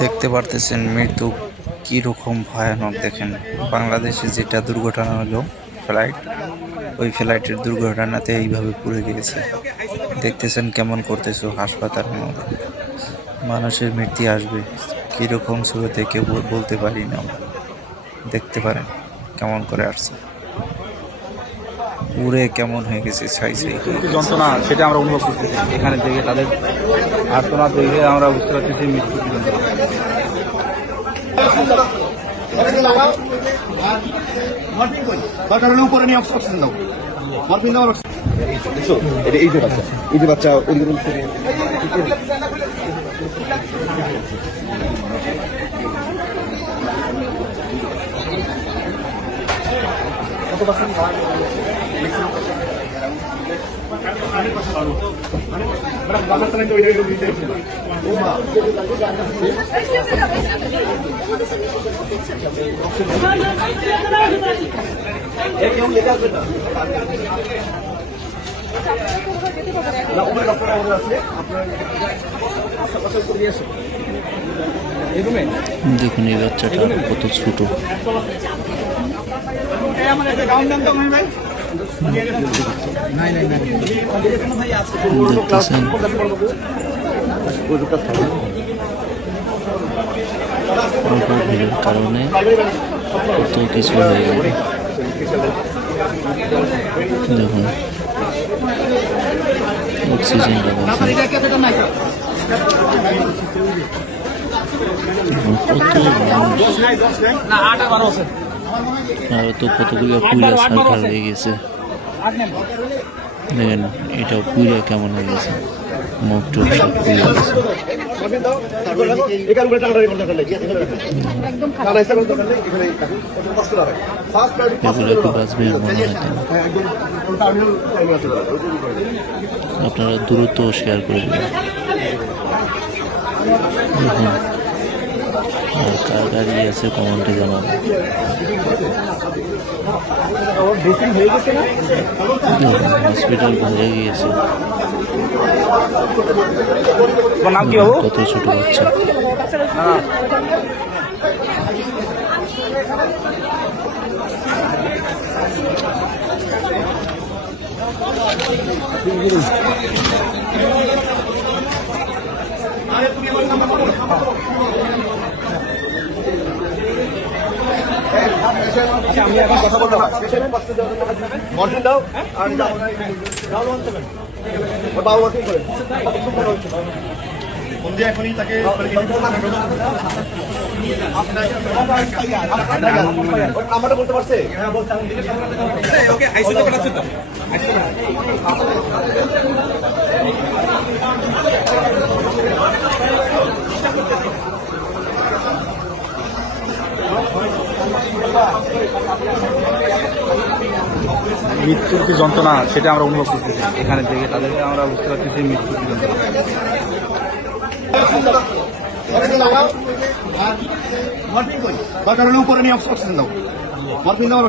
দেখতে পারতেছেন মৃত্যু কি রকম ভয়ানক। দেখেন বাংলাদেশে যেটা দুর্ঘটনা হলো ফ্লাইট, ওই ফ্লাইটের দুর্ঘটনাতে এইভাবে পুড়ে গিয়েছে। দেখতেছেন কেমন করতেছো হাসপাতালের মধ্যে মানুষের মৃত্যু আসবে কিরকম শুরুতে কেউ বলতে পারি না আমরা। দেখতে পারেন কেমন করে আসছে, পুড়ে কেমন হয়ে গেছে, ছাই ছাই হয়ে গেছে। যন্ত্রণা সেটা আমরা অনুভব করতেছি এখানে দেখে, তাদের আর্তনাদ দেখে আমরা বুঝতে পারতেছি মৃত্যু কি যন্ত্রণা। উপরে নিয়ে অক্সিজেন দাও, মরফিন দাও। এই যে বাচ্চা ওইগুলো থেকে কত পার্সেন্ট দেখুন এই বাচ্চাটা কত ছোট। দেখতেছেন ভিড়ের কারণে কত কিছু হয়ে গেল। দেখুন অক্সিজেন তো কতগুলো পুইরা সারখার হয়ে গেছে। দেখেন এটা পুইরা কেমন হয়ে গেছে, মুখ টুক সব পুইরা গেছে। এগুলো কি বাঁচবে মনে হয় না। আপনারা দ্রুত শেয়ার করে দেবেন। দেখুন আর কার গাড়ি আছে কমেন্টে জানাবেন। হসপিটাল ভরে গিয়েছে, কত ছোট বাচ্চা। আমি এখন কথা বলতে মরফিন দাও আর বাবু করেন এখনই তাকে নাম্বারটা বলতে পারছে। ওকে আইসিইউতে পাঠাচ্ছেন তো। মৃত্যুর কি যন্ত্রণা সেটা আমরা অনুভব করতেছি এখানে দেখে, তাদেরকে আমরা বুঝতে পারতেছি মৃত্যুর কি যন্ত্রণা। উপরে নিয়ে অক্সিজেন দাও, মরফিন দাও।